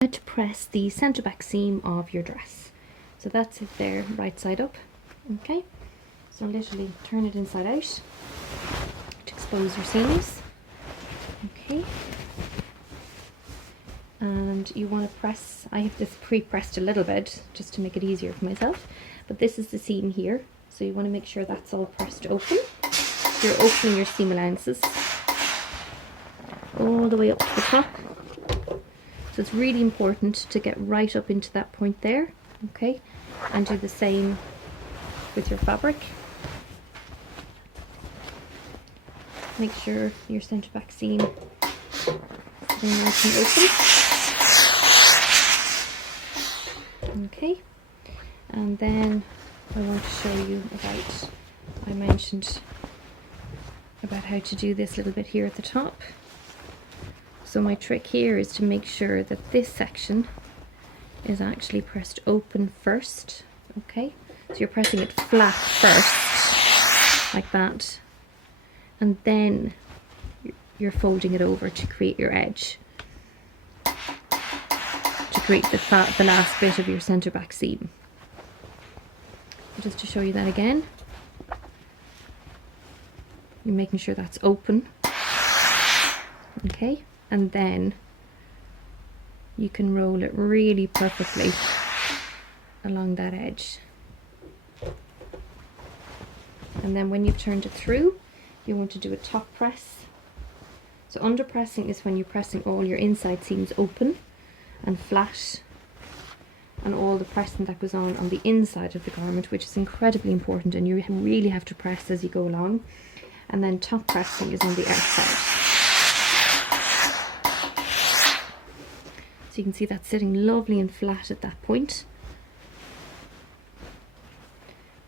To press the centre back seam of your dress. So that's it there, right side up. Okay, so literally turn it inside out to expose your seams. Okay, and you want to press, I have this pre-pressed a little bit just to make it easier for myself, but this is the seam here, so you want to make sure that's all pressed open. So you're opening your seam allowances all the way up to the top. So it's really important to get right up into that point there, okay, and do the same with your fabric. Make sure your centre back seam is nice and open. Okay, and then I want to show you about, I mentioned about how to do this little bit here at the top. So my trick here is to make sure that this section is actually pressed open first, okay? So you're pressing it flat first, like that, and then you're folding it over to create your edge, to create the last bit of your centre back seam. Just to show you that again, you're making sure that's open, okay? And then you can roll it really perfectly along that edge. And then when you've turned it through, you want to do a top press. So under pressing is when you're pressing all your inside seams open and flat, and all the pressing that goes on the inside of the garment, which is incredibly important, and you really have to press as you go along. And then top pressing is on the outside. So you can see that's sitting lovely and flat at that point.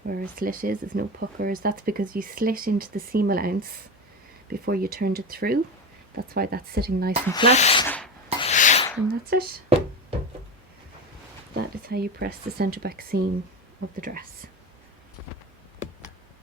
Where a slit is, there's no puckers. That's because you slit into the seam allowance before you turned it through. That's why that's sitting nice and flat. And that's it. That is how you press the centre back seam of the dress.